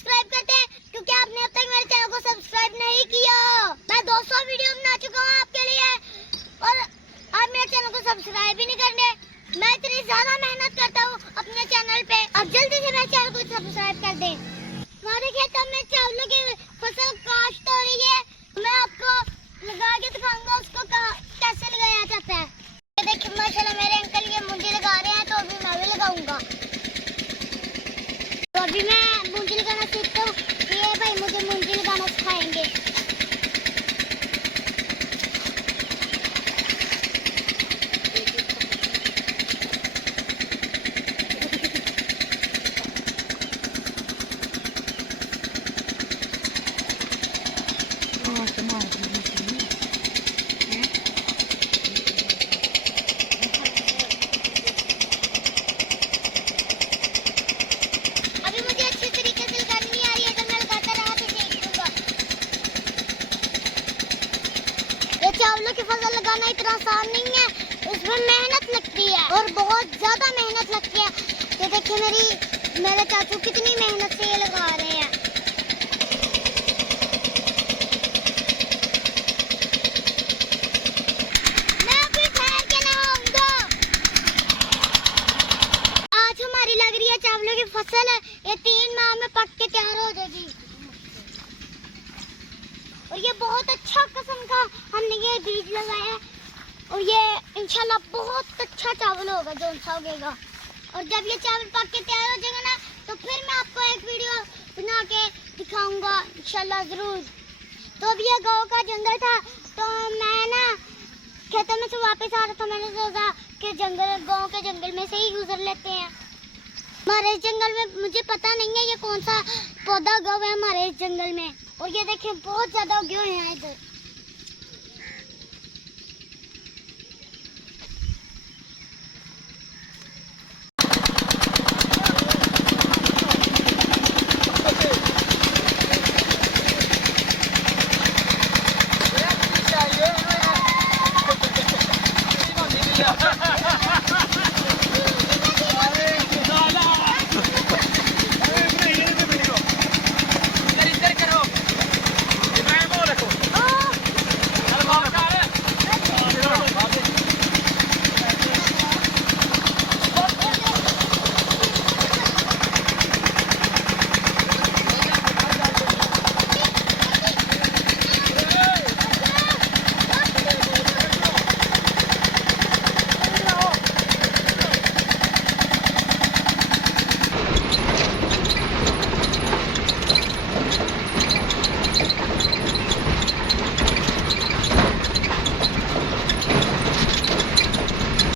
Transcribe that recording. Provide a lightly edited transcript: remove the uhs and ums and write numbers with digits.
Subscribe करते हैं, क्योंकि आपने अब तक मेरे चैनल को सब्सक्राइब नहीं किया। मैं 200 वीडियो बना चुका हूँ आपके लिए और आप मेरे चैनल को सब्सक्राइब भी नहीं करते। मैं इतनी ज्यादा मेहनत करता हूँ अपने चैनल पे, अब जल्दी से मेरे चैनल को सब्सक्राइब कर दें। हमारे खेतों में चावलों की फसल काश्त हो रही है, मैं आपको लगा के दिखाऊंगा उसको कैसे लगाया जाता है। देखिए माशाल्लाह मेरे अंकल ये मुंजी लगा रहे हैं, तो अभी मैं भी लगाऊंगा। तो अभी मैं मुंजी लगाना सीखता हूँ, ये भाई मुझे मुंजी लगाना सिखाएंगे। चावलों की फसल लगाना इतना आसान नहीं है, इसमें मेहनत लगती है और बहुत ज्यादा मेहनत लगती है। ये देखिए मेरे चाचू कितनी मेहनत से ये लगा रहे हैं। मैं अभी ठहर के नहाऊंगा। आज हमारी लग रही है चावलों की फसल, ये 3 माह में पक के तैयार हो जाएगी और ये बहुत अच्छा किस्म का हमने ये बीज लगाया है और ये इंशाल्लाह बहुत अच्छा चावल होगा जो सा उगेगा। और जब ये चावल पक के तैयार हो जाएगा ना, तो फिर मैं आपको एक वीडियो बना के दिखाऊंगा इंशाल्लाह जरूर। तो अब ये गांव का जंगल था, तो मैं ना खेतों में से वापस आ रहा था, मैंने सोचा कि गाँव के जंगल में से ही गुजर लेते हैं। हमारे जंगल में मुझे पता नहीं है ये कौन सा पौधा उगा हुआ है हमारे इस जंगल में, और ये देखें बहुत ज्यादा उगे हुए हैं इधर।